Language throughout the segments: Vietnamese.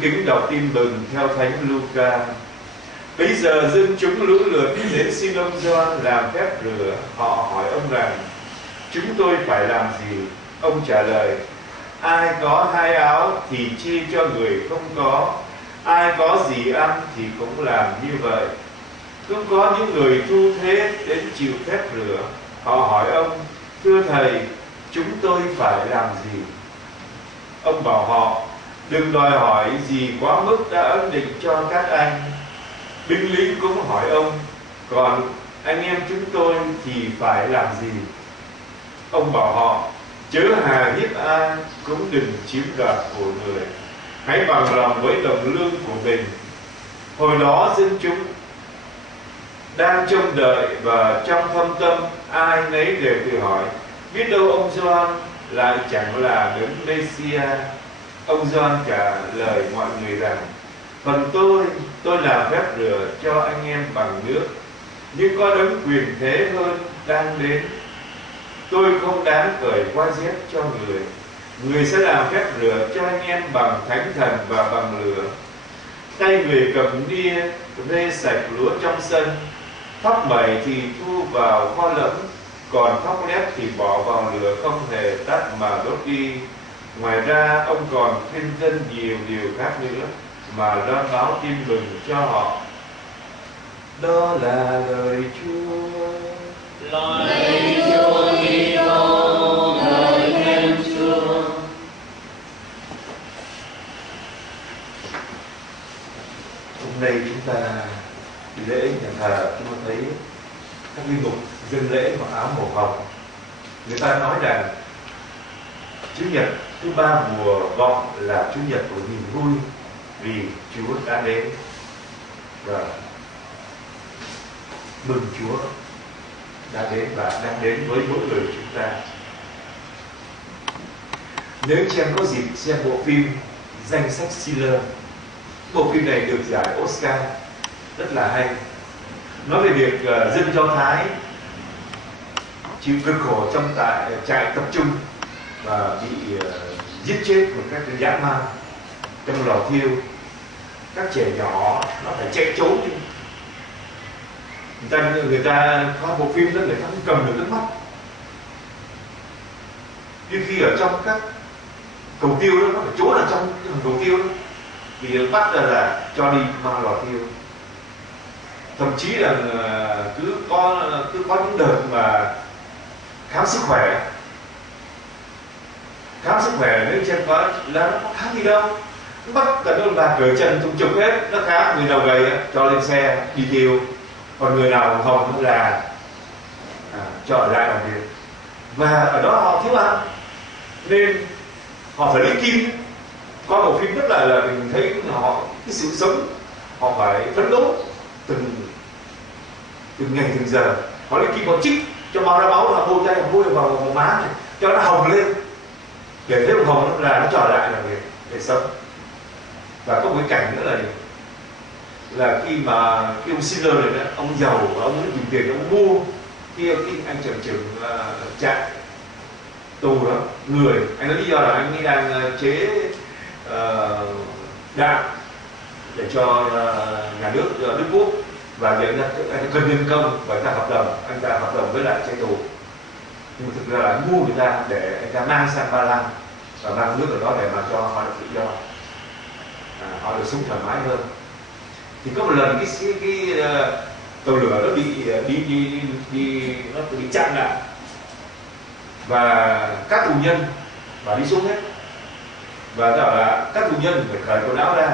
kính đọc tin mừng theo Thánh Luca. Bây giờ dân chúng lũ lượt đến xin ông Gioan làm phép rửa. Họ hỏi ông rằng: chúng tôi phải làm gì? Ông trả lời: ai có 2 áo thì chia cho người không có, ai có gì ăn thì cũng làm như vậy. Cũng có những người thu thế đến chịu phép rửa. Họ hỏi ông: thưa thầy, chúng tôi phải làm gì? Ông bảo họ: đừng đòi hỏi gì quá mức đã ấn định cho các anh. Binh lính cũng hỏi ông: còn anh em chúng tôi thì phải làm gì? Ông bảo họ: chớ hà hiếp ai, cũng đừng chiếm đoạt của người, hãy bằng lòng với đồng lương của mình. Hồi đó dân chúng đang trông đợi, và trong thâm tâm ai nấy đều tự hỏi: biết đâu ông Gioan lại chẳng là đấng Mêsia. Ông Gioan trả lời mọi người rằng: phần tôi làm phép rửa cho anh em bằng nước, nhưng có đấng quyền thế hơn đang đến. Tôi không đáng cởi qua dép cho người. Người sẽ làm phép rửa cho anh em bằng thánh thần và bằng lửa. Tay người cầm nia rê sạch lúa trong sân, thóc mẩy thì thu vào kho lẫm, còn thóc lép thì bỏ vào lửa không hề tắt mà đốt đi. Ngoài ra ông còn thêm dân nhiều điều khác nữa mà loan báo tin mừng cho họ. Đó là lời Chúa. Lời Chúa Kitô, lời khen Chúa. Hôm nay chúng ta lễ nhà thờ, chúng ta thấy các linh mục dân lễ mặc áo màu hồng. Người ta nói rằng Chủ nhật thứ 3 mùa vọng là Chủ nhật của niềm vui, vì Chúa đã đến. Và mừng Chúa đã đến và đang đến với mỗi người chúng ta. Nếu chị em có dịp xem bộ phim Danh sách Schiller, bộ phim này được giải Oscar, rất là hay. Nói về việc dân Do Thái chịu cực khổ trong trại tập trung và bị giết chết một cách dã man trong lò thiêu. Các trẻ nhỏ nó phải chạy trốn đi. Người ta có bộ phim đó, người ta không cầm được nước mắt. Nhưng khi ở trong các cầu tiêu đó, nó phải trốn ở trong cái cầu tiêu đó, vì bắt ra là cho đi mang lò thiêu. Thậm chí là cứ có những đợt mà khám sức khỏe nếu chân có là nó có khám gì đâu, nó bắt cả đôi bà cởi chân tung chụp hết, nó khám. Người nào gầy cho lên xe đi thiêu, còn người nào hồng cũng là cho ở lại làm việc. Và ở đó họ thiếu ăn nên họ phải lấy kim. Qua bộ phim rất là mình thấy họ cái sự sống, họ phải phấn đấu từng ngày từng giờ. Họ lấy kim, họ chích cho máu ra máu, là bôi tay bôi vào má này cho nó hồng lên, để thấy hồng là nó trở lại làm việc để sống. Và có một cái cảnh nữa là khi ông Schiller này đó, ông giàu và ông dùng tiền ông mua cái anh trưởng trại tù đó người. Anh nói lý do là anh ấy đang chế đạn để cho nhà nước Đức Quốc, và anh cần nhân công và anh ta hợp đồng với lại trại tù. Nhưng thực ra là anh mua người ta để anh ta mang sang Ba Lan và mang nước ở đó để mà cho họ được tự do, họ được sống thoải mái hơn. Thì có một lần cái tàu lửa nó bị chặn lại, và các tù nhân và đi xuống hết, và bảo là các tù nhân phải cởi quần áo ra.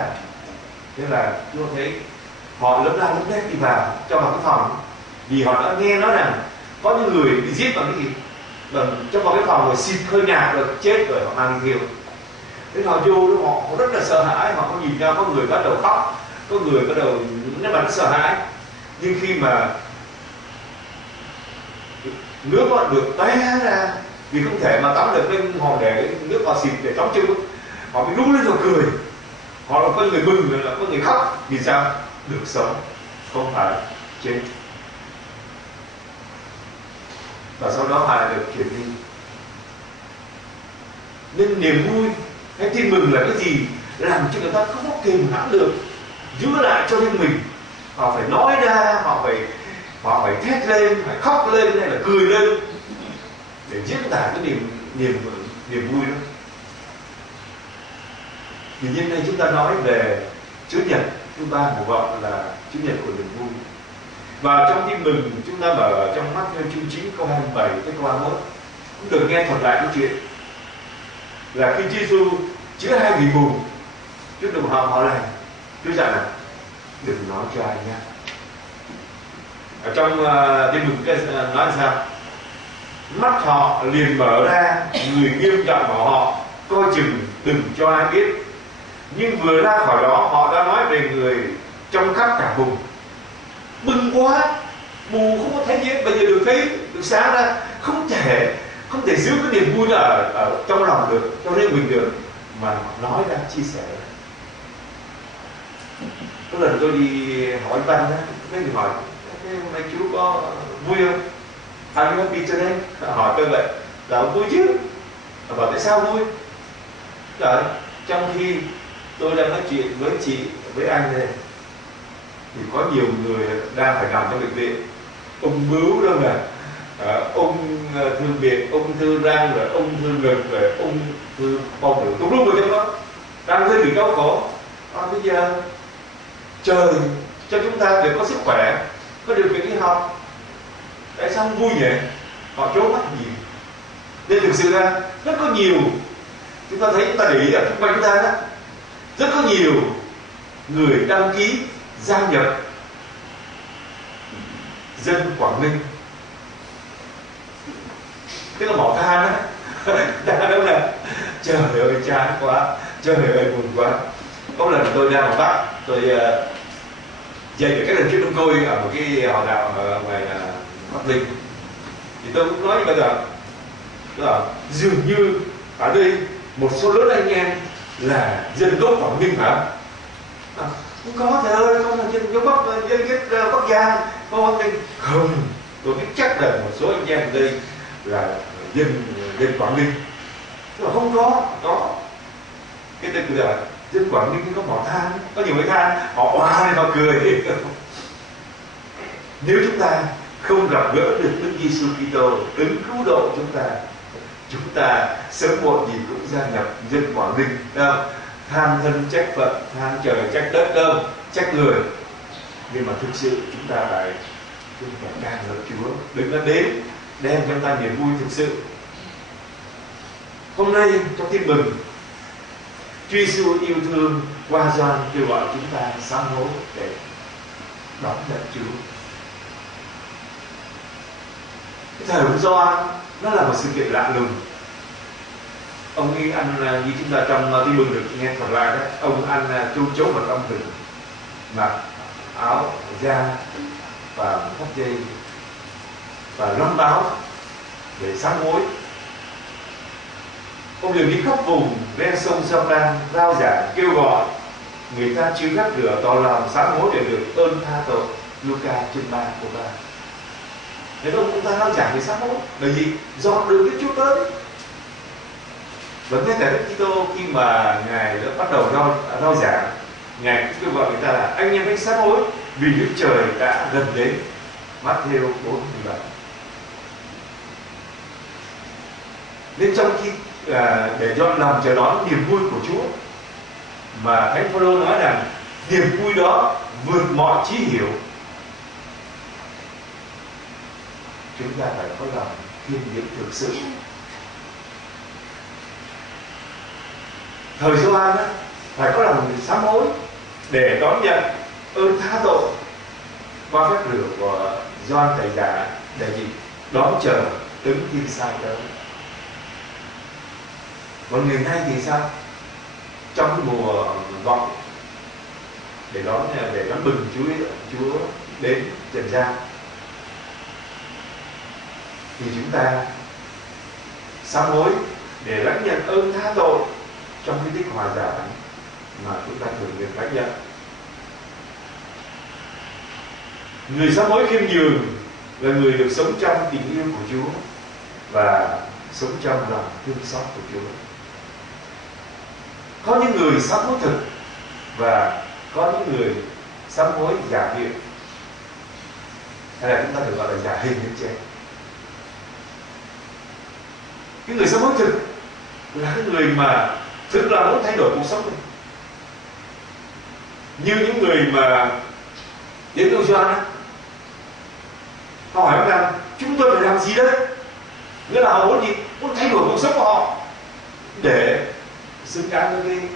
Thế là tôi thấy họ lấm la lấm lét đi vào cho vào cái phòng, vì họ đã nghe nói rằng có những người bị giết bằng cái gì, trong vào cái phòng rồi xịt hơi nhạt rồi chết rồi họ mang đi thiêu. Thế họ vô đó, họ rất là sợ hãi, họ có nhìn ra có người bắt đầu khóc, có người bắt đầu nó bắn sợ hãi. Nhưng khi mà nước họ được té ra, vì không thể mà tắm được nên họ để nước họ xịt để tắm chung, họ mới rú lên rồi cười. Họ có người mừng, là có người khóc. Vì sao? Được sống, không phải chết. Và sau đó họ lại được chuyển đi. Nên niềm vui hay tin mừng là cái gì? làm cho người ta không có kìm hãm được, giữ lại cho riêng mình. Họ phải nói ra, họ phải thét lên, phải khóc lên hay là cười lên để diễn tả cái niềm vui đó. Thì nhân đây chúng ta nói về Chúa Nhật thứ ba của gọi là Chúa Nhật của niềm vui. Và trong tin mừng chúng ta mở trong Mát-theo chương 9 câu 27 tới câu 21 cũng được nghe thuật lại cái chuyện là khi Chúa Giêsu chữa 2 người mù trước đồng họ lành, Chúa dặn là đừng nói cho ai nhé. Ở trong tin mừng nói sao? Mắt họ liền mở ra, người nghiêm giọng bảo họ coi chừng đừng cho ai biết. Nhưng vừa ra khỏi đó họ đã nói về người trong khắp cả vùng. Bừng quá, mù không có thấy gì hết, bây giờ được thấy, được sáng ra, không thể giữ cái niềm vui đó ở trong lòng được, cho nên mình được, mà nói ra, chia sẻ. Có lần tôi đi hỏi anh Văn đó, mấy người hỏi hôm nay chú có vui không? Are you happy today? Hỏi tôi vậy, là vui chứ. Bảo tại sao vui? Đấy, trong khi tôi đang nói chuyện với chị, với anh này, thì có nhiều người đang phải nằm trong bệnh viện. Ung bướu đâu nè, ung thư biệt, ung thư răng, rồi ung thư ngực, rồi ung thư bao tử, tùm lum vào trong đó, đang hơi bị đau khổ. Bây giờ trời cho chúng ta được có sức khỏe, có điều kiện đi học, tại sao không vui nhỉ? Họ trốn mắt gì? Nên thực sự ra rất có nhiều, chúng ta thấy, chúng ta để ý ở xung quanh chúng ta đó, rất có nhiều người đăng ký gia nhập dân Quảng Ninh, tức là mỏ than á. Đang đâu nè, trời ơi chán quá, trời ơi buồn quá. Có lần tôi ra ngoài Bắc, tôi dạy được các lần trước đông côi ở một cái họ đạo ở ngoài Bắc Ninh, thì tôi cũng nói như bây giờ là dường như ở đây một số lớn anh em là dân gốc Quảng Ninh hả? Không có, thầy ơi, con là dân gốc Bắc, dân Bắc Giang, con Bắc Ninh. Không, tôi biết chắc là một số anh em ở đây là dân Quảng Ninh. Nhưng mà không có cái tên cứ là dân Quảng Ninh có mỏ than, có nhiều cái than, họ oa lên họ cười. Nếu chúng ta không gặp gỡ được Đức Giêsu Kitô, đấng cứu độ chúng ta sớm muộn gì cũng gia nhập dân Quảng Ninh, đâu? Than thân trách phận, than trời trách đất, đâu trách người. Nhưng mà thực sự chúng ta phải ca ngợi Chúa, đừng có đến đem cho ta niềm vui thực sự. Hôm nay trong tin mừng, Chúa Giêsu yêu thương qua Gioan kêu gọi chúng ta sám hối để đón nhận Chúa. Cái thời của Gioan nó là một sự kiện lạ lùng. Ông ấy ăn, như chúng ta trong tin mừng được nghe thuật lại đấy, ông ăn châu chấu mật ong rừng, mặc áo da và thắt dây và loan báo để sám hối. Ông liền đi khắp vùng ven sông Giô-đan rao giảng kêu gọi người ta chịu gác rửa tỏ lòng sám hối để được ơn tha tội. Luca chương 3 câu 3. Thế ông ta rao giảng về sám hối bởi vì dọn được Đức Chúa tới. Và ngay cả Đức Kitô khi mà ngài đã bắt đầu rao giảng, ngài cũng kêu gọi người ta là anh em hãy sám hối vì Đức Trời đã gần đến. Mát-theo 4:17. Nên trong khi để dọn lòng chờ đón niềm vui của Chúa, mà Thánh Phaolô nói rằng niềm vui đó vượt mọi trí hiểu, chúng ta phải có lòng kiên định thực sự. Thời Gioan phải có lòng sám hối để đón nhận ơn tha tội qua phép lửa của Gioan Tẩy Giả, để gì đón chờ Đấng Thiên Sai tới. Còn ngày nay thì sao? Trong cái mùa vọng để đón mừng Chúa đến trần gian, thì chúng ta sám hối để lãnh nhận ơn tha tội trong cái tích hòa giải mà chúng ta thường được lãnh nhận. Người sám hối khiêm nhường là người được sống trong tình yêu của Chúa và sống trong lòng thương xót của Chúa. Có những người sám hối thực và có những người sám hối giả biện, hay là chúng ta thường gọi là giả hình như thế. Cái người sám hối thực là cái người mà thực là muốn thay đổi cuộc sống mình, như những người mà đến ông Gioan á, họ hỏi rằng chúng tôi phải làm gì đấy, nghĩa là họ muốn gì, muốn thay đổi cuộc sống của họ để xứng đáng với cái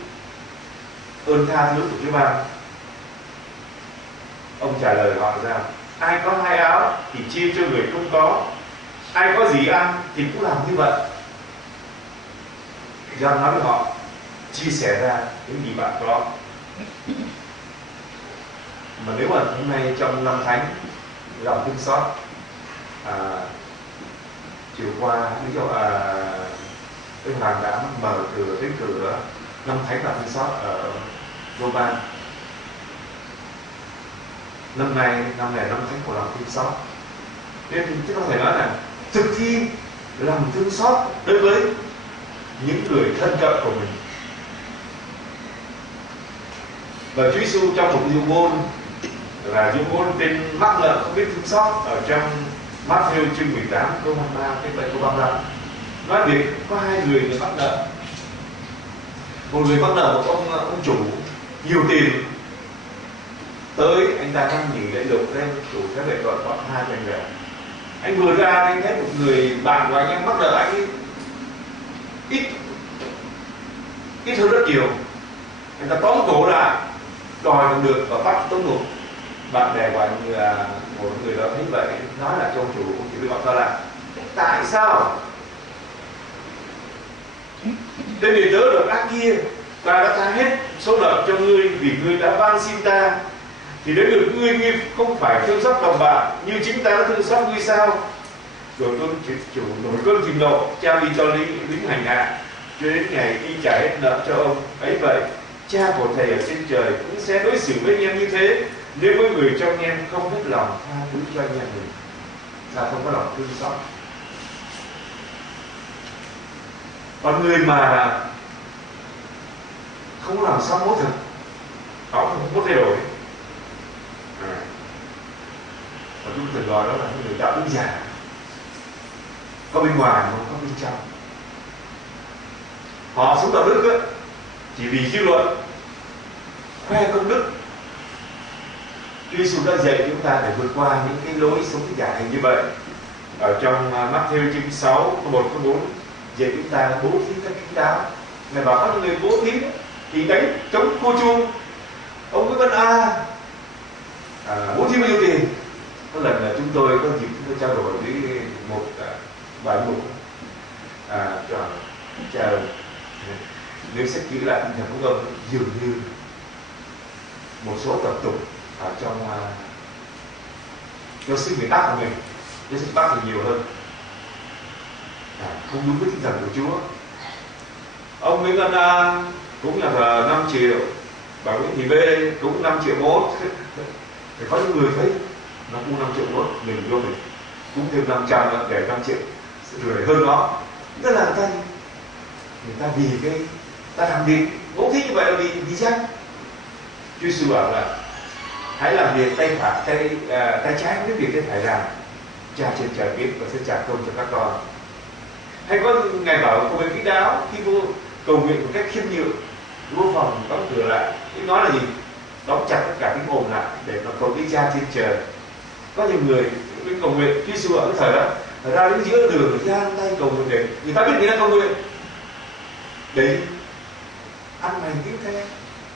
ơn tha thứ của Chúa Ban. Ông trả lời họ rằng ai có 2 áo thì chia cho người không có, ai có gì ăn thì cũng làm như vậy. Gioan nói với họ, chia sẻ ra những gì bạn có. Mà nếu mà hôm nay trong năm thánh lòng thương xót, chiều qua ví dụ Đức Hoàng đã mở cái cửa năm thánh lòng thương xót ở Roman. Năm này năm thánh của lòng thương xót, nên chúng ta có thể nói là thực thi lòng thương xót đối với những người thân cận của mình. Và Chúa Giêsu trong một dụ ngôn là dụ ngôn tên mắc nợ không biết thương xót ở trong Matthew chương 18 câu 23 đến 7 câu 35 nói việc có 2 người mắc nợ. Một người mắc nợ một ông chủ nhiều tiền, tới anh ta đang nghỉ lễ lục lên, chủ sẽ lại gọi khoảng 2 anh về. Anh vừa ra anh thấy một người bạn của anh em mắc nợ anh ấy ít hơn rất nhiều. Anh ta tóm cổ lại đòi không được và bắt tống ngục. Bạn bè của anh một người đó thấy vậy nói là cho ông chủ bị gọi ta là tại sao tên người tớ được ác kia, ta đã tha hết số nợ cho ngươi vì ngươi đã van xin ta, thì đến được ngươi không phải thương xót đồng bạn như chính ta đã thương xót ngươi sao? Rồi tôn chủ nổi cơn thịnh nộ trao đi cho lính hành hạ cho đến ngày y trả hết nợ cho ông ấy. Vậy cha của thầy ở trên trời cũng sẽ đối xử với anh em như thế, nếu mỗi người trong anh em không hết lòng tha thứ cho anh em mình. Sao không có lòng thương xót? Còn người mà không có lòng sám hối thực, họ không có thay đổi, và chúng thường gọi đó là những người đạo đức giả, có bên ngoài mà không có bên trong. Họ sống đạo đức ấy, chỉ vì dư luận, khoe công đức. Chúa Giêsu đã dạy chúng ta để vượt qua những cái lối sống giả hình như vậy. Ở trong Matthew chương 6 câu 1 câu 4 dạy chúng ta bố thí các kính đáo. Ngài bảo các người bố thí thì đánh chống cô chuông. Ông Nguyễn Văn bố thí bao nhiêu tiền? Có lần là chúng tôi có dịp chúng tôi trao đổi với một bài mục chờ nếu xét kỹ lại tinh thần của ông, dường như một số tập tục ở trong giáo sư miền Bắc của mình, giáo sư Bắc thì nhiều hơn, không đúng với tinh thần của Chúa. Ông Nguyễn Văn A cũng là 5 triệu, bà Nguyễn Thị B cũng 5 triệu mốt. Thì có những người thấy nó cũng 5 triệu mốt, mình vô mình cũng thêm 500 để 5 triệu rưỡi hơn nó. Tức là người ta vì cái ta làm việc bố thí như vậy là vì danh. Chúa Giêsu bảo là hãy làm việc tay trái với việc tay phải làm, Cha trên trời biết và sẽ trả công cho các con. Hay có ngài bảo cầu nguyện kín đáo, khi vô cầu nguyện một cách khiêm nhượng, vô phòng đóng cửa lại. Ý nói là gì? Đóng chặt tất cả tiếng ồn lại để mà cầu với Cha trên trời. Có nhiều người cầu nguyện, Chúa Giêsu ở cái thời đó ra đến giữa đường giang tay cầu nguyện để người ta biết người ta cầu nguyện để ăn mày tiếng thế.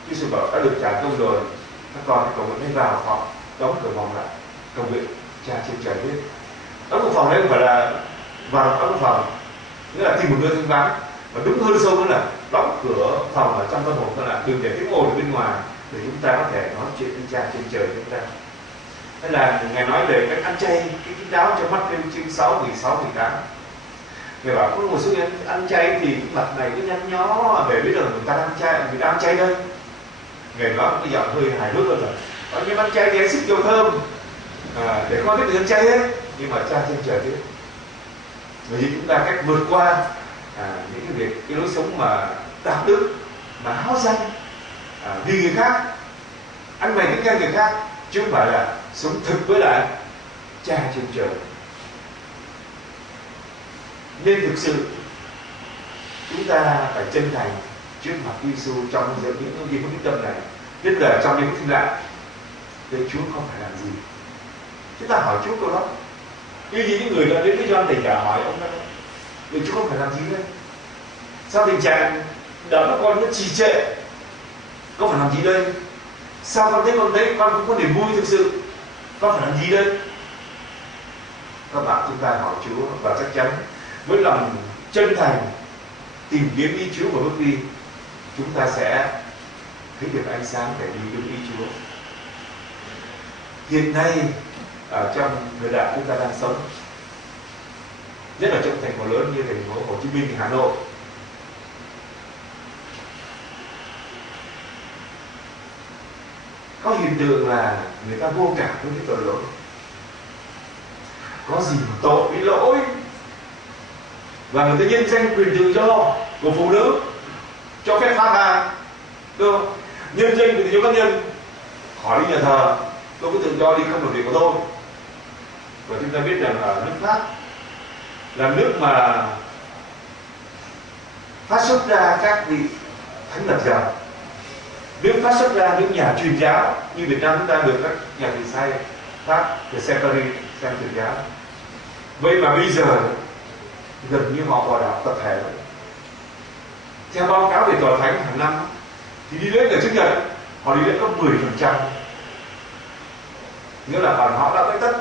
Chúa Giêsu bảo đã được trả công rồi, các con cầu nguyện hãy vào phòng, đóng cửa phòng lại, cầu nguyện Cha trên trời biết. Đóng cửa phòng đấy không phải là vào đóng phòng, nghĩa là tìm một nơi thanh vắng, và đúng hơn sâu nữa là đóng cửa phòng ở trong tâm hồn ta là đừng để tiếng ồn ở bên ngoài, để chúng ta có thể nói chuyện với Cha trên trời chúng ta. Hay là ngài nói về cách ăn chay, cái kín đáo cho mắt trên chương 6, 16, 18. Ngài bảo có một số người ăn chay thì mặt này cứ nhăn nhó để biết là người ta ăn chay đây. Ngài nói một cái giọng hơi hài hước hơn là nhưng ăn chay thì anh xích dầu thơm để con biết được ăn chay đấy, nhưng mà Cha trên trời biết. Bởi vì chúng ta cách vượt qua những cái việc, cái lối sống mà đạo đức mà háo danh vì người khác, ăn mày tính nghe người khác, chứ không phải là sống thực với lại Cha trên trời. Nên thực sự chúng ta phải chân thành trước mặt Giêsu trong những cái quyết tâm này, nhất là trong những thiên đại. Thế Chúa không phải làm gì? Chúng ta hỏi Chúa câu đó. Như những người đã đến với Gioan Thầy Cả hỏi ông đó, vì Chúa không phải làm gì đây? Sao tình trạng đó các con nó trì trệ? Con phải làm gì đây? Sao con thấy con cũng có niềm vui thực sự? Con phải làm gì đây? Các bạn, chúng ta hỏi Chúa và chắc chắn với lòng chân thành tìm kiếm ý Chúa và bước đi, chúng ta sẽ thấy được ánh sáng để đi đúng ý Chúa. Hiện nay ở trong thời đại chúng ta đang sống, nhất là trong thành phố lớn như thành phố Hồ Chí Minh, Hà Nội, có hiện tượng là người ta vô cảm với cái tội lỗi. Có gì mà tội với lỗi, và người ta nhân danh quyền tự do của phụ nữ, cho phép phá thai, đúng không? Nhân danh quyền tự do cá nhân, khỏi đi nhà thờ, tôi có tự do đi không làm việc của tôi. Và chúng ta biết rằng ở nước Pháp là nước mà phát xuất ra các vị thánh lập giờ, nước phát xuất ra những nhà truyền giáo. Như Việt Nam chúng ta được các nhà thầy sai Pháp de Saint-Paris sang truyền giáo. Vậy mà bây giờ gần như họ bỏ đạo tập thể. Theo báo cáo về tòa thánh hàng năm thì đi lễ ngày Chủ nhật họ đi lễ có 10%, nghĩa là họ đã tới tất.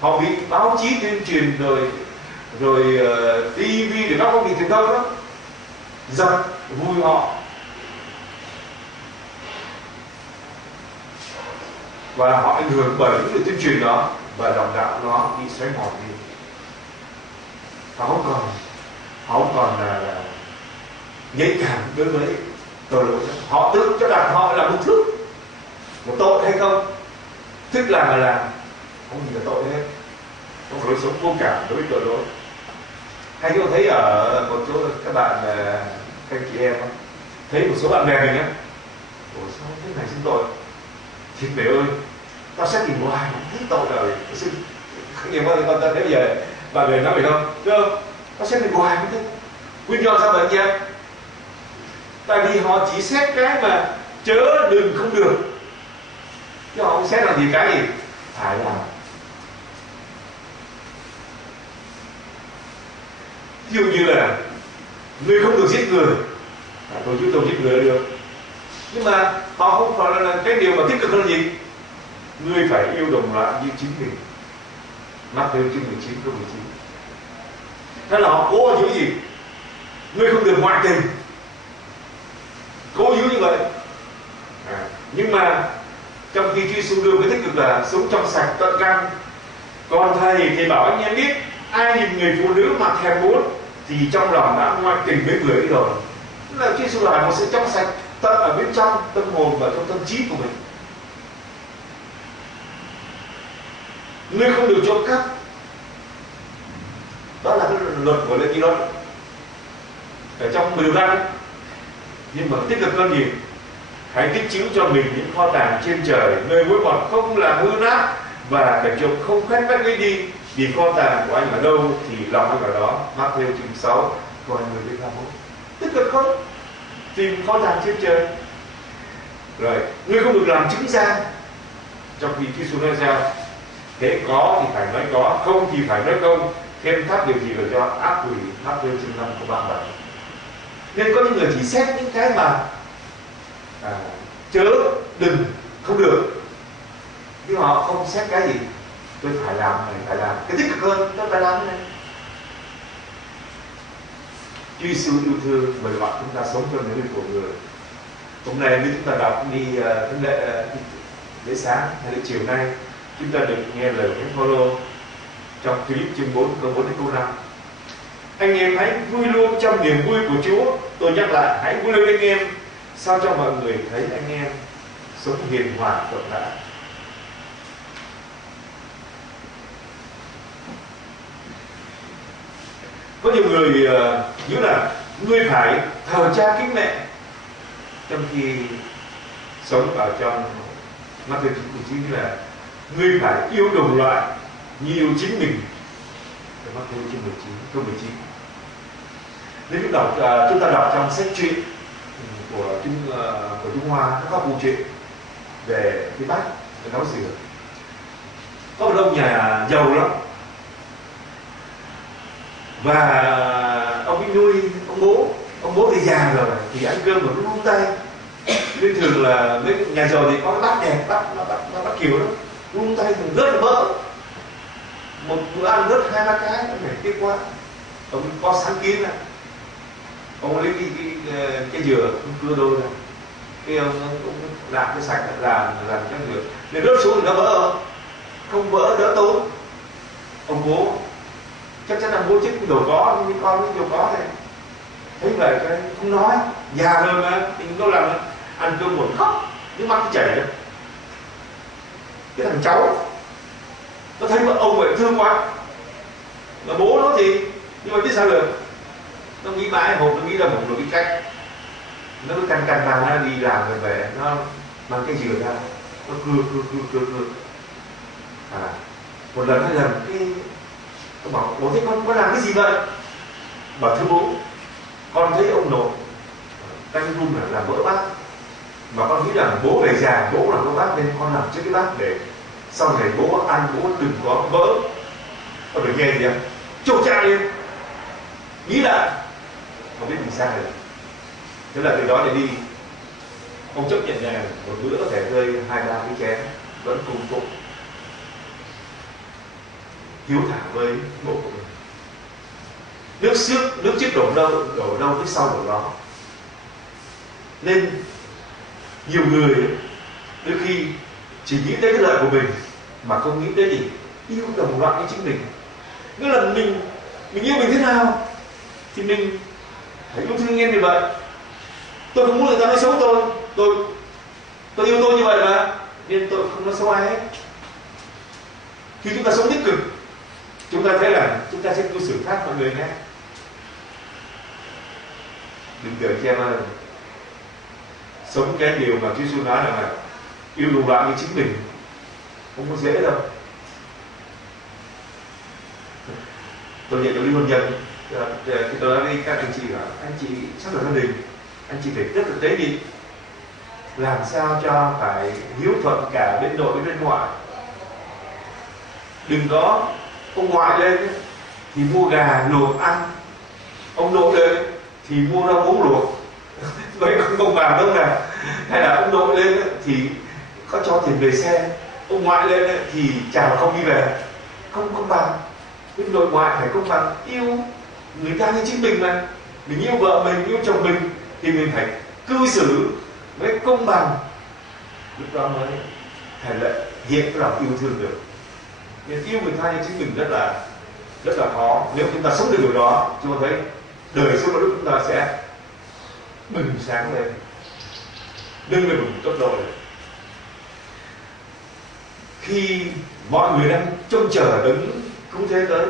Họ bị báo chí tuyên truyền rồi TV để các công ty truyền thông đó giật vui họ, và họ ảnh hưởng bởi những lời tuyên truyền đó, và lòng đạo nó bị xoáy mòn đi. Họ không còn là nhạy cảm đối với tội lỗi. Họ tự cho rằng họ là một thức, một tội hay không, thức làm mà làm, không gì là tội hết, không lối sống vô cảm đối với tội lỗi. Hay chúng thấy ở một số các bạn, các chị em thấy một số bạn bè mình á, ủa sao thế này xin tội, thịt mẹ ơi, tao xét tìm hoài không thấy tội rồi, nhiều con ta nếu giờ bạn bè nói vậy không, đúng không? Tao xét tìm hoài không thấy. Nguyên do sao vậy anh em? Tại vì họ chỉ xét cái mà chớ đừng không được, chứ họ không xét làm gì cái gì phải làm. Ví dụ như là người không được giết người, tôi chứ tôi giết người là được, nhưng mà họ không phải là cái điều mà tích cực hơn là gì? Người phải yêu đồng loại như chính mình. Matthew chương 19 câu 19. Thế là họ cố giữ gì? Người không được ngoại tình, cố giữ như vậy. Nhưng mà trong khi Chúa Giêsu đưa cái tích cực là sống trong sạch tận căn, còn thầy bảo anh em biết, ai nhìn người phụ nữ mà thèm muốn thì trong lòng đã ngoại tình với người ấy rồi. Tức là Chúa Giêsu là một sự trong sạch tận ở bên trong tâm hồn và trong tâm trí của mình. Ngươi không được trộm cắp, đó là cái luật của Lê Ký Luật ở trong 10 điều răn. Nhưng mà tích cực hơn gì? Hãy tích trữ cho mình những kho tàng trên trời, nơi muối bọt không làm hư nát và kẻ trộm không khoét vét lấy đi, vì kho tàng của anh ở đâu thì lòng anh ở đó. Matthew chương 6 câu 20 đến 21. Tích cực không? Tìm kho tàng trên trời. Rồi, ngươi không được làm chứng gian, trong khi Chúa Giêsu nói ra, thế có thì phải nói có, không thì phải nói không, thêm thắt điều gì là do ác quỷ. Matthew chương 5 câu 37. Nên có những người chỉ xét những cái mà chớ đừng không được, nhưng họ không xét cái gì tôi phải làm này, phải làm cái tích cực hơn, tôi phải làm cái này. Chúa Giêsu yêu thương mời gọi chúng ta sống trong những điều của người. Hôm nay nếu chúng ta đọc đi lễ sáng hay lễ chiều nay, chúng ta được nghe lời Thánh Phaolô trong Philip chương 4 câu 4 đến câu 5. Anh em hãy vui luôn trong niềm vui của Chúa. Tôi nhắc lại, hãy vui lên anh em, sao cho mọi người thấy anh em sống hiền hòa rộng rãi. Có nhiều người nghĩ là ngươi phải thờ cha kính mẹ, trong khi sống ở trong Matthew 19 là ngươi phải yêu đồng loại như yêu chính mình. Matthew 19 câu 19. Nếu chúng ta đọc trong sách truyện của Trung Hoa, nó có câu chuyện về cái bát để nấu sữa. Có một ông nhà giàu lắm, và ông ấy nuôi ông bố thì già rồi thì ăn cơm mà nó run tay. Nên thường là mấy nhà giàu thì có cái bát đẹp, bát kiểu đó, run tay thường rất là mỡ, một bữa ăn rất 2-3 cái nó phải tiếc quá. Ông có sáng kiến này, ông lấy cái dừa ông cưa đôi ra, cái ông làm cái sạch, làm cái dừa để rớt xuống thì nó vỡ không vỡ, đỡ tốn. Ông bố chắc chắn là bố chức đồ có, nhưng con cái đồ có này thấy vậy cái không nói, già rồi mà thì nó làm ăn cơm buồn khóc, nước mắt nó chảy. Cái thằng cháu nó thấy vợ ông vậy thương quá, mà bố nó thì nhưng mà biết sao được, nó nghĩ mãi hộp, nó nghĩ ra một cái cách, nó cứ canh mang nó đi làm rồi về, nó mang cái dừa ra, nó cưa. Một lần 2 lần cái tôi bảo bố thấy con làm cái gì vậy? Bảo thưa bố, con thấy ông nội tay run là làm vỡ bát, mà con nghĩ rằng bố về già, bố làm cái bát nên con làm trước cái bát để sau này bố ăn, bố đừng có vỡ. Con được nghe gì không? Chột cha lên, nghĩ lại, không biết vì sao rồi. Thế là từ đó để đi, ông chấp nhận rằng một bữa có thể rơi 2-3 cái chén vẫn cung phụng, hiếu thảo với bố của mình. Nước trước đổ đâu, nước sau đổ đó. Nên nhiều người đôi khi chỉ nghĩ tới cái lợi của mình mà không nghĩ tới gì yêu đồng loại với chính mình. Nghĩa là mình yêu mình thế nào thì mình phải yêu thương em như vậy. Tôi không muốn người ta nói xấu tôi yêu tôi như vậy mà, nên tôi không nói xấu ai hết. Khi chúng ta sống tích cực, chúng ta thấy là chúng ta sẽ cư xử khác mọi người nhé. Đừng tưởng chị em ơi, sống cái điều mà Chúa Giêsu nói là yêu đồng loại với chính mình không có dễ đâu. Tôi nhận được liên hôn nhân thì tôi nói với các anh chị là anh chị sắp lập gia đình, anh chị phải rất thực tế đi, làm sao cho phải hiếu thuận cả bên nội với bên ngoại. Đừng có ông ngoại lên thì mua gà luộc ăn, ông nội lên thì mua rau muống luộc, vậy không công bằng đâu nè. Hay là ông nội lên thì có cho tiền về xe, ông ngoại lên thì chào không đi về, không công bằng. Bên nội ngoại phải công bằng, yêu người ta như chính mình mà. Mình yêu vợ mình, yêu chồng mình thì mình phải cư xử với công bằng, lúc đó mới thể hiện cái lòng yêu thương được. Nên yêu người ta như chính mình rất là khó. Nếu chúng ta sống được điều đó, chúng ta thấy đời sống của chúng ta sẽ bừng sáng lên, nâng lên một tốc độ. Khi mọi người đang trông chờ đứng cũng thế tới,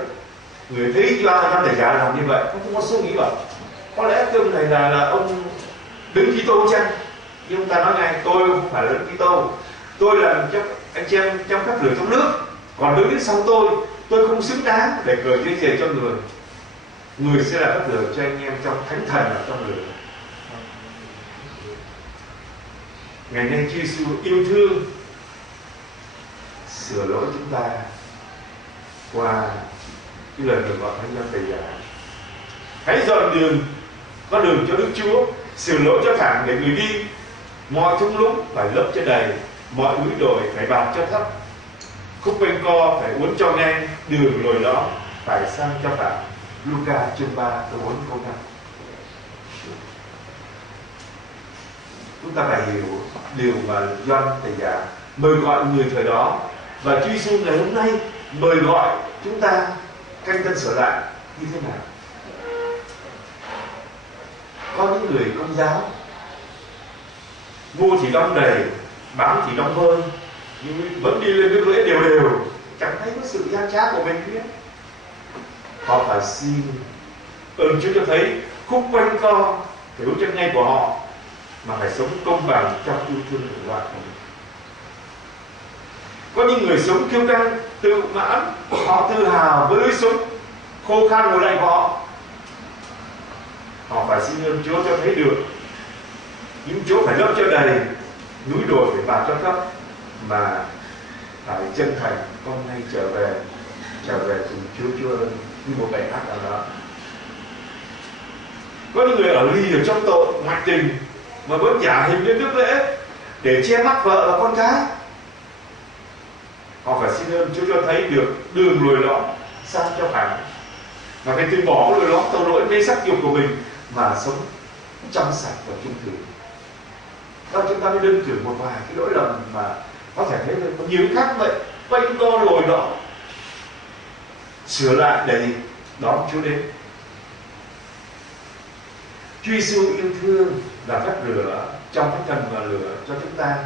người thấy Gioan Tẩy Giả làm như vậy không có suy nghĩ bảo có lẽ cơm này là ông đứng Kitô chăng? Nhưng ông ta nói ngay, tôi không phải là đứng Kitô, tôi là anh chị em trong các lửa trong nước, còn đứng đến sau tôi không xứng đáng để cởi dây chuyền cho người. Người sẽ là các lửa cho anh em trong thánh thần ở trong lửa. Ngày nay Chúa Giêsu yêu thương sửa lỗi chúng ta qua cái lời được gọi Thánh Gioan Tẩy Giả. Hãy dọn con đường cho Đức Chúa, sửa lỗi cho thẳng để người đi, mọi thung lũng phải lấp cho đầy, mọi núi đồi phải bạt cho thấp, khúc quanh co phải uốn cho nhanh, đường lồi đó phải sang cho phải. Luca chương 3 câu 4 câu 5. Chúng ta phải hiểu điều mà Gioan Tẩy Giả mời gọi người thời đó, và Chúa Giêsu ngày hôm nay mời gọi chúng ta canh tân sửa lại như thế nào. Có những người Công giáo mua thì đong đầy, bán thì đong vơi, nhưng vẫn đi lên nước lễ đều, chẳng thấy có sự gian trá của mình kia. Họ phải xin ơn Chúa cho thấy khúc quanh co thiếu chân ngay của họ mà phải sống công bằng trong yêu thương của bạn của mình. Có những người sống kiêu căng, tự mãn, họ tự hào với lối sống khô khan ngồi lạnh của họ. Họ phải xin ơn Chúa cho thấy được những chỗ phải lấp cho đầy, núi đồi phải bạt cho thấp, mà phải chân thành hôm nay trở về cùng Chúa ơn như một bài hát nào đó. Có những người ở ly ở trong tội ngoại tình mà vẫn giả hình lên nước lễ để che mắt vợ và con cái. Họ phải xin ơn Chúa cho thấy được đường lối lõm sao cho phải, và phải từ bỏ lối lõm tội lỗi mê sắc dục của mình mà sống trong sạch và trung thực. Đó, chúng ta mới đơn cử một vài cái lỗi lầm mà có thể thấy là nhiều khác vậy, quanh co lồi đó sửa lại để đón Chúa đến. Chúa Giêsu yêu thương là phép lửa trong thánh thần và lửa cho chúng ta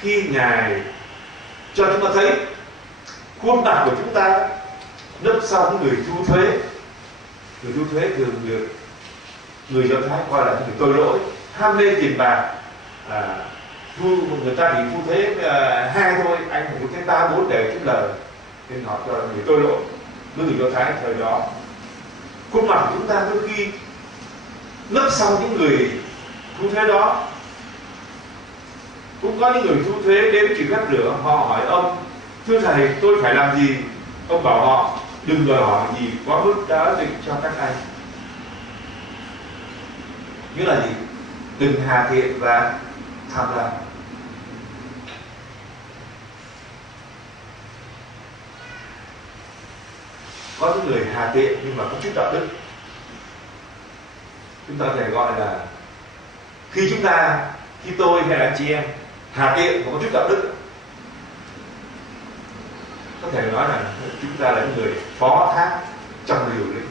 khi Ngài cho chúng ta thấy khuôn mặt của chúng ta nấp sau những người thu thuế. Người thu thuế thường được người Do Thái coi là người tội lỗi, ham mê tiền bạc. Người ta chỉ thu thuế 2 thôi, anh phải thu thuế 3, 4 để kiếm lời, nên họ cho người tội lỗi. Với người Do Thái thời đó, khuôn mặt của chúng ta đôi khi nấp sau những người thu thuế đó. Cũng có những người thu thuế đến chỉ phép lửa, họ hỏi ông: thưa thầy, tôi phải làm gì? Ông bảo họ: đừng đòi hỏi gì quá mức đã định cho các anh. Nghĩa là gì? Đừng hà tiện và tham lam. Có những người hà tiện nhưng mà có chút đạo đức. Chúng ta có thể gọi là khi tôi hay là anh chị em hà tiện và có chút đạo đức, có thể nói là chúng ta là những người phó thác trong liều lĩnh.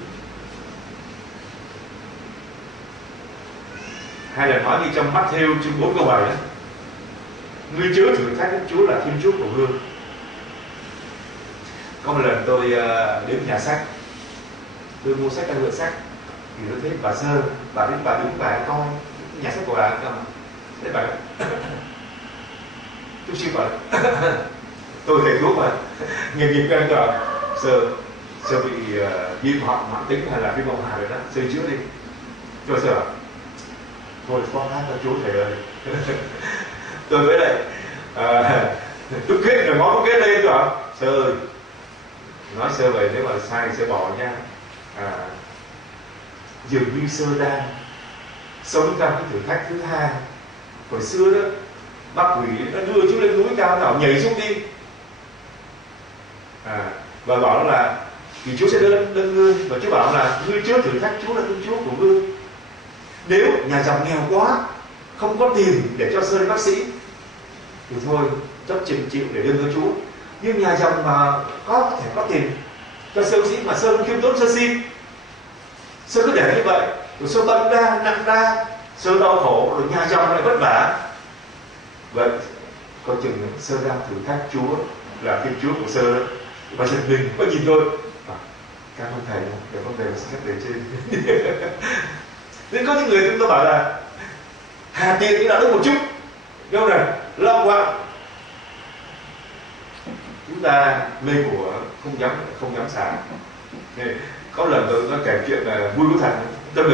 Hay là nói như trong Matthew chương 4 câu 7 đó: ngươi chớ thử thách Đức Chúa là Thiên Chúa của ngươi. Có một lần tôi đến nhà sách, tôi mua sách, đang lựa sách, thì tôi thấy bà Sơ, bà đứng bà coi nhà sách của bà không? Thế bà chút xíu bà tôi thầy thuốc mà nghề nghiệp quen rồi, Sơ bị viêm họng mãn tính hay là viêm họng hài rồi đó, Sơ chữa đi. Cho Sơ thôi con hát cho Chúa thầy ơi. Tôi với lại đúc kết rồi ngó đúc kết lên rồi. Sơ ơi, nói Sơ vậy nếu mà sai Sơ bỏ nha. Dường như Sơ đang sống trong cái thử thách thứ hai. Hồi xưa đó, bác quỷ nó đưa Chúa lên núi cao nào nhảy xuống đi, và bảo là thì Chúa sẽ đơn ngươi, và Chúa bảo là ngươi chớ thử thách Chúa là Thiên Chúa của ngươi. Nếu nhà chồng nghèo quá, không có tiền để cho Sơ đi bác sĩ thì thôi chấp chịu để đưa cho Chúa. Nhưng nhà chồng mà có thể có tiền cho Sơ bác sĩ mà Sơ không khiêm tốn, Sơ xin, Sơ cứ để như vậy, rồi Sơ bận ra nặng ra, Sơ đau khổ, rồi nhà chồng lại vất vả. Vậy coi chừng Sơ đang thử thách Chúa là Thiên Chúa của Sơ đó. Và giật mình, có nhìn tôi: cảm ơn thầy, để con về xét để trên. Nên có những người chúng tôi bảo là hà tiện cái đạo đức một chút, đâu này lo quá, chúng ta mê của không dám xả. Có lần tôi có kể chuyện là vui của thằng tôi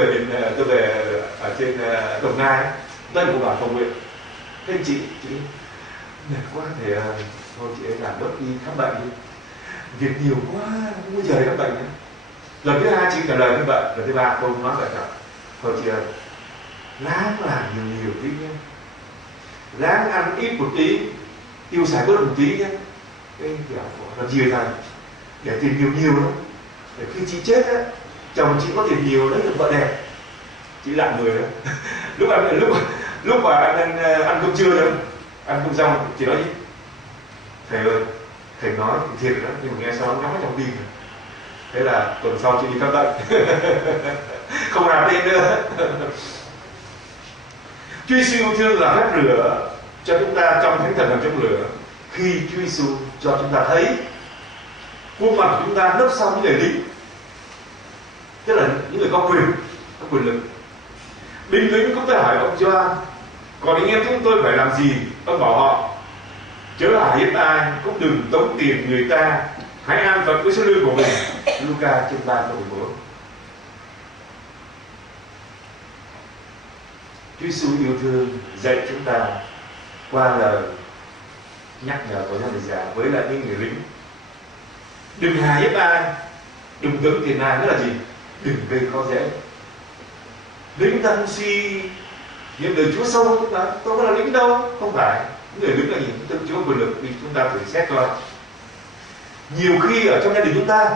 về ở trên Đồng Nai, đây một đoàn cầu nguyện. Thế chị mệt quá thì thôi chị ấy làm bớt đi khám bệnh đi, việc nhiều quá không có giờ để khám bệnh nữa. Lần thứ hai chị trả lời như vậy, lần thứ ba tôi nói vậy rồi: thôi chị ơi, ráng làm nhiều tí nhé, ráng ăn ít một tí, tiêu xài bớt một tí nhé. Cái kiểu làm gì thầy để tiền nhiều lắm, để khi chị chết á, chồng chị có tiền nhiều đấy, được vợ đẹp. Chị lạ người đó. lúc mà anh ăn cơm trưa nữa, ăn cơm xong chị nói: thầy ơi, thầy nói thì thiệt đó, nhưng mà nghe sao nó nói trong tim. Thế là tuần sau chị đi khám bệnh. Không làm đến nữa. Chúa Giêsu yêu thương là phép lửa cho chúng ta trong thánh thần làm trong lửa. Khi Chúa Giêsu cho chúng ta thấy khuôn mặt của chúng ta nấp sau những người lính, tức là những người có quyền lực. Binh lính cũng phải hỏi ông Gioan: Còn anh em chúng tôi phải làm gì? Ông bảo họ: chớ hà hiếp ai, cũng đừng tống tiền người ta, hãy an phận với số lương của mình. Luca chương 3 câu 14. Chúa Giêsu yêu thương dạy chúng ta qua lời nhắc nhở của gia đình già với lại những người lính: đừng hà hiếp ai, đừng tống tiền ai. Đó là gì? Đừng gây khó dễ. Nếu chúng ta không suy những lời Chúa sâu chúng ta, tôi có là lính đâu? Không phải. Những người lính là gì? Chúng ta Chúa quyền lực. Vì chúng ta thử xét coi, nhiều khi ở trong gia đình chúng ta,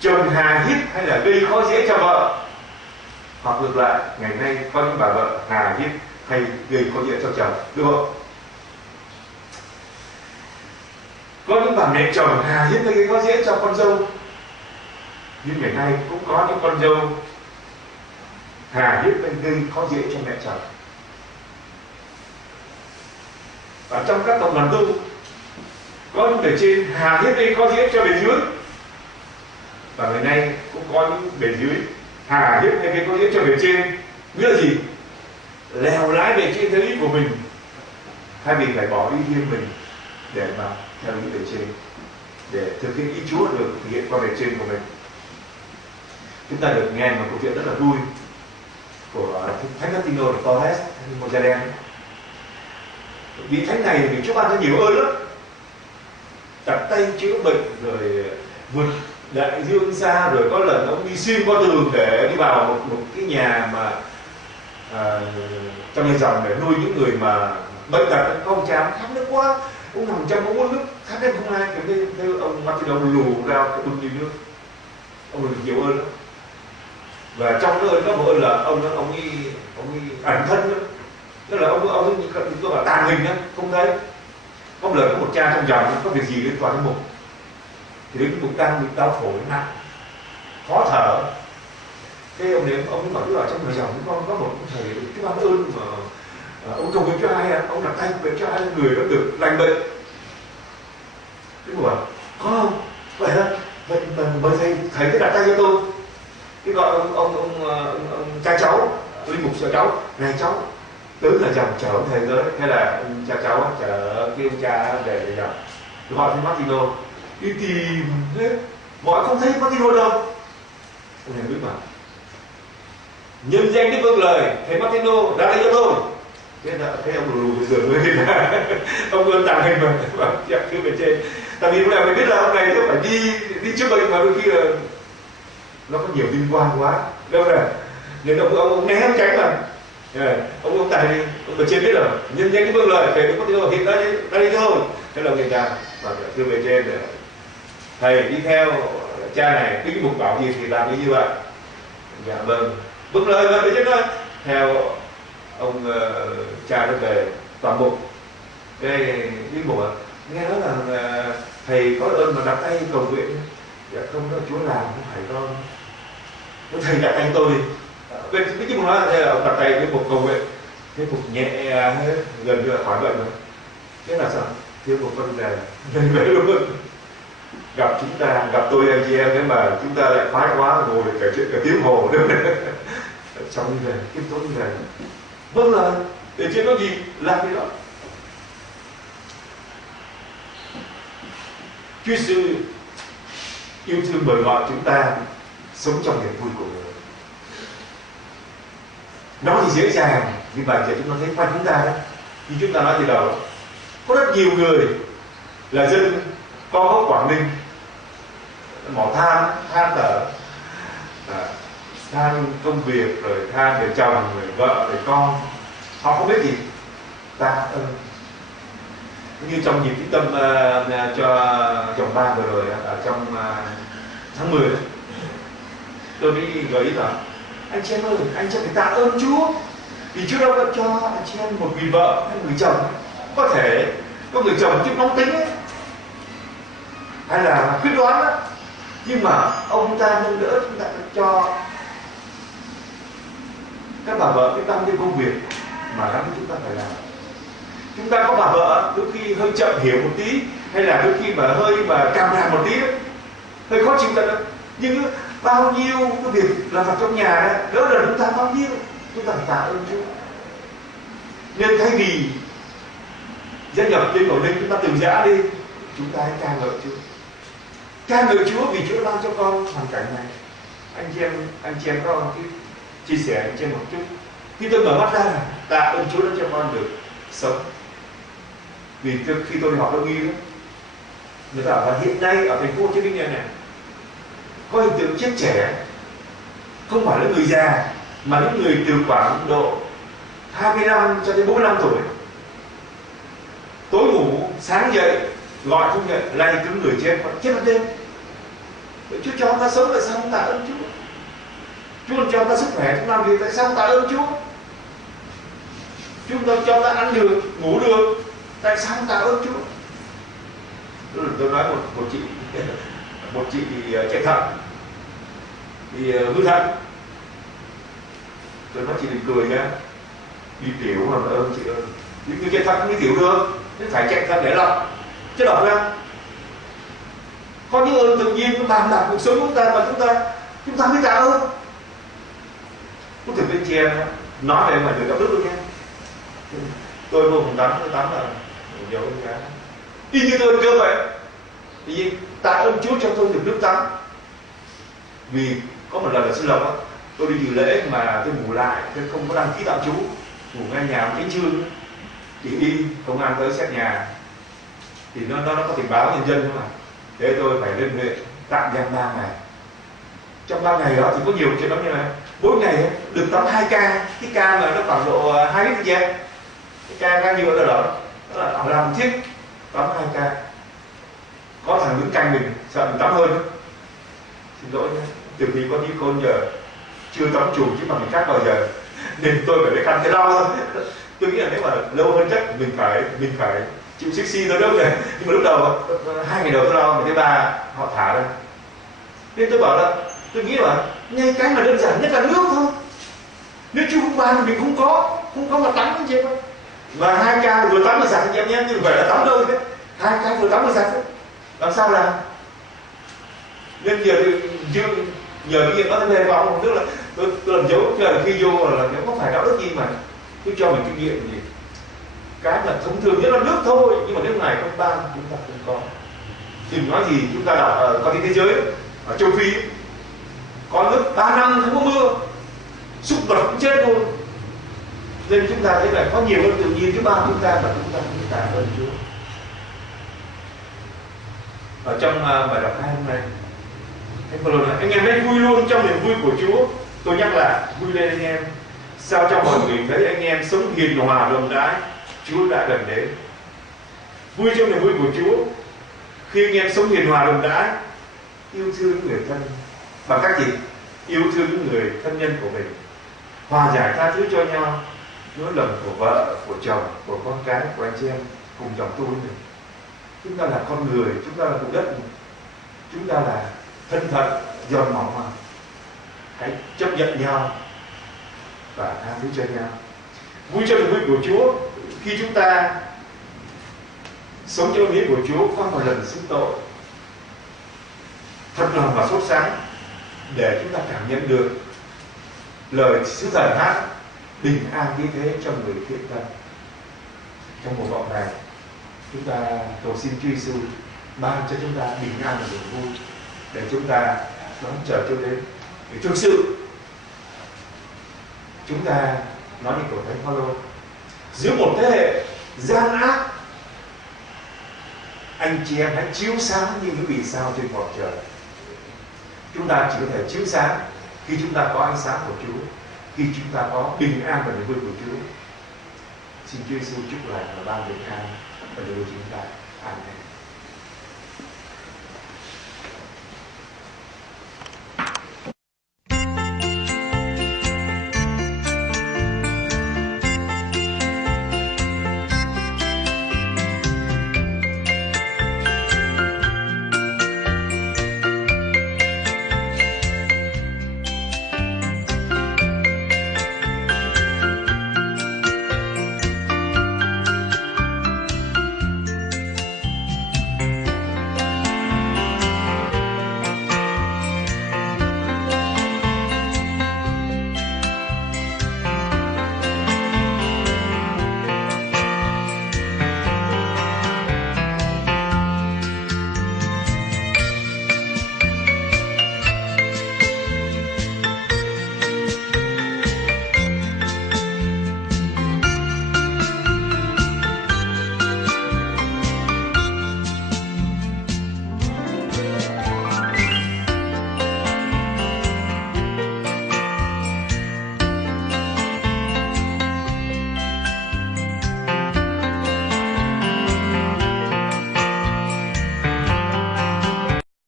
chồng hà hiếp hay là gây khó dễ cho vợ, hoặc ngược lại, ngày nay có những bà vợ hà hiếp hay gây khó dễ cho chồng, đúng không? Có những bà mẹ chồng hà hiếp hay gây khó dễ cho con dâu, nhưng ngày nay cũng có những con dâu hà hiếp hay gây khó dễ cho mẹ chồng. Và trong các cộng đoàn tu, có những bề trên hà hiếp gây khó dễ cho bề dưới, và ngày nay cũng có những bề dưới hà hiếp hay gây khó dễ cho bề trên. Nghĩa là gì? Lèo lái bề trên theo ý của mình, thay vì phải bỏ ý riêng mình để mà theo ý bề trên, để thực hiện ý Chúa được thực hiện qua bề trên của mình. Chúng ta được nghe một câu chuyện rất là vui của Thánh Martino de Porres, một gia đen. Vị thánh này bị Chúa ban cho nhiều ơn lắm, đặt tay chữa bệnh, rồi vượt đại dương xa, rồi có lần ông đi xuyên qua tường để đi vào một cái nhà mà trong nhà dòng để nuôi những người mà bệnh tật. Con chám khát nước quá, ông nằm trong ông uống nước khát đến không ai. Thế ông Martino lù ra cái bưng đi nước, ông được nhiều ơn lắm. Và trong cái ơn có một ơn là ông ấy ẩn thân nữa. Tức là ông có bảo tàn hình đó, không thấy. Có một lần có một cha trong dòng có việc gì liên quan đến mục, thì đến mục đang bị đau phổi nặng, khó thở. Thế ông ấy bảo ở trong nhà dòng con có một thầy Chúa ban ơn mà ông cầu nguyện cho ai ạ? Ông đặt tay nguyện cho ai người đó được lành bệnh. Thế mà bảo có không? Vậy đó. Vậy mời thầy cứ đặt tay cho tôi. Cái gọi ông cha cháu, linh mục sợ cháu, này cháu tới là dòng chờ ông thầy tới. Thế là ông cha cháu chờ kêu cha về dòng, gọi thấy Martino đi tìm hết, mọi không thấy Martino đâu. Ông này biết mà nhân danh Đức Vâng Lời, thầy Martino ra đây cho tôi. Thế ông lù giường lên ông ơn tàng hình mà chạy cứ về trên. Tại vì lúc nào mình biết là ông này nó phải đi chữa bệnh, mà đôi khi là nó có nhiều liên quan quá đâu này, nên ông né ông tránh mà. Ông tài đi, ông ở trên biết rồi, nhân danh Đức Vâng Lời, thầy Martino hiện ra đây thôi. Thế là người ta và đưa về trên để thầy đi theo cha này, cái mục bảo gì thì làm như vậy. Dạ vâng, Vâng Lời mà để chứ nói. Theo ông cha nó về toàn mục. Cái mục nghe nói là thầy có ơn mà đặt tay cầu nguyện. Dạ không, đó Chúa làm, không phải con. Thầy đặt tay tôi đi. Bên cái mục nói là ông đặt tay cái mục cầu nguyện. Cái mục nhẹ gần như là khỏi bệnh rồi. Thế là sao? Thế mục con về luôn. Gặp chúng ta, gặp tôi anh chị em, thế mà chúng ta lại khoái quá, ngồi kể chuyện cả tiếng hồ nữa. Xong đi về, tiếp tục đi về. Vâng Lời, để chuyện có gì làm cái đó. Chúa Giêsu yêu thương mời gọi chúng ta sống trong niềm vui của người. Nó thì dễ dàng, nhưng mà giờ chúng ta thấy quanh chúng ta đó, như chúng ta nói từ đầu, có rất nhiều người là dân có Quảng Ninh, mỏ than thở, than công việc, rồi than về chồng, rồi vợ, rồi con, họ không biết gì tạ ơn. Như trong nhịp trung tâm cho chồng ba vừa rồi ở trong tháng 10 đấy, tôi mới gợi ý là anh chị em ơi, anh chị em phải tạ ơn Chúa, vì Chúa đâu có cho anh chị em một người vợ hay người chồng. Có thể có người chồng chút nóng tính ấy, hay là quyết đoán đó, nhưng mà ông ta nâng đỡ chúng ta cho các bà vợ cái tăng thêm công việc mà lắm chúng ta phải làm. Chúng ta có bà vợ đôi khi hơi chậm hiểu một tí, hay là đôi khi mà hơi mà càm ràm một tí, hơi khó chịu thật, nhưng bao nhiêu cái việc làm việc trong nhà đó, đỡ đần chúng ta bao nhiêu, chúng ta phải tạ ơn Chúa. Nên thay vì gia nhập trên tổ linh, chúng ta từ giã đi, chúng ta hãy ca ngợi Chúa. Ca ngợi Chúa vì Chúa ban cho con hoàn cảnh này. Anh chị em có chia sẻ anh chị em một chút. Khi tôi mở mắt ra là tạ ơn Chúa đã cho con được sống. Vì khi tôi đi học đông y đó, người ta bảo là hiện nay ở thành phố Hồ Chí Minh này có hiện tượng chết trẻ, không phải là người già mà những người từ khoảng độ 25 cho đến 45 tuổi. Tối ngủ, sáng dậy gọi không dậy, lay cứng người chết, còn chết ban đêm. Chúa cho ta sống, tại sao không tạ ơn Chúa? Chúa cho ta sức khỏe, chúng làm việc, tại sao không tạ ơn Chúa? Chúa cho ta ăn được, ngủ được, tại sao không tạ ơn Chúa? Tôi nói một chị chạy thận, thì hư thận. Tôi nói chị đừng cười nhá, đi tiểu mà ơn chị ơi, những chạy thận không đi tiểu được, nên phải chạy thận để lọc, chứ đọc ra. Có những ơn tự nhiên nó bàn đạp cuộc sống của chúng ta mà chúng ta mới tạ ơn. Có thể bên chị em nói về mà được đạo đức luôn nha. Tôi vô phòng tắm là dấu cái y như tôi cơ vậy. Tự nhiên tạ ơn Chúa cho tôi được nước tắm. Vì có một lần là xin lỗi, tôi đi dự lễ mà tôi ngủ lại, tôi không có đăng ký tạm trú, ngủ ngay nhà cái chương, thì đi công an tới xét nhà, thì nó có tình báo nhân dân mà. Thế tôi phải lên huyện tạm giam 3 ngày. Trong 3 ngày đó thì có nhiều chuyện lắm như này. Mỗi ngày được tắm 2 ca, cái ca mà nó khoảng độ 2 lít trên, cái ca nhựa đó là làm thiết tắm 2 ca. Có thằng đứng canh mình sợ mình tắm hơn. Xin lỗi nhé, từ khi có đi con giờ chưa tắm chuồng chứ mà mình khác bao giờ, nên tôi phải lấy khăn cái lau hơn. Tôi nghĩ là nếu mà lâu hơn chắc mình phải chịu sexy thôi đâu này. Nhưng mà lúc đầu 2 ngày đầu tôi lau, ngày thứ 3 họ thả ra. Nên tôi bảo là tôi nghĩ là ngay cái mà đơn giản nhất là nước thôi. Nếu Chúa không ban mình không có mà tắm cái gì đâu. Và 2 ca vừa tắm vừa giặt anh em nhé, nhưng mà phải là tắm đâu thế. 2 ca vừa tắm vừa giặt đấy. Làm sao làm? Nên nhờ cái việc đó thêm vào tức là tôi làm dấu là khi vô là nếu có phải đạo đức gì mà tôi cho mình kinh nghiệm gì. Cái mà thông thường nhất là nước thôi, nhưng mà nước này không ban chúng ta không có. Đừng nói gì chúng ta đọc có thế giới ở châu Phi có nước 3 năm không có mưa, súc vật cũng chết luôn. Nên chúng ta thấy là có nhiều hơn tự nhiên chứ ban chúng ta mà chúng ta không tạ ơn Chúa. Ở trong bài đọc 2 hôm nay, anh em hãy vui luôn trong niềm vui của Chúa. Tôi nhắc là vui lên anh em. Sao trong mọi người thấy anh em sống hiền hòa rộng rãi, Chúa đã gần đến. Vui trong niềm vui của Chúa khi anh em sống hiền hòa rộng rãi, yêu thương những người thân bằng cách gì? Yêu thương những người thân nhân của mình, hòa giải tha thứ cho nhau lỗi lầm của vợ, của chồng, của con cái, của anh chị em cùng dòng tu với mình. Chúng ta là con người, chúng ta là vùng đất, chúng ta là thân phận giòn mỏng mà. Hãy chấp nhận nhau và tha thứ cho nhau. Vui trong niềm vui của Chúa khi chúng ta sống trong lý của Chúa qua một lần xưng tội thật lòng và sốt sắng, để chúng ta cảm nhận được lời sứ thần hát bình an như thế cho người thiện tâm. Trong mùa vọng này, chúng ta cầu xin Chúa Giêsu ban cho chúng ta bình an và niềm vui, để chúng ta đón chờ Chúa đến. Để thực sự chúng ta nói như của Thánh Phaolô, giữa một thế hệ gian ác, anh chị em hãy chiếu sáng như những vì sao trên bầu trời. Chúng ta chỉ có thể chiếu sáng khi chúng ta có ánh sáng của Chúa, khi chúng ta có bình an và niềm vui của Chúa. Xin Chúa Giêsu chúc lành và ban bình an và niềm vui chúng ta. Amen.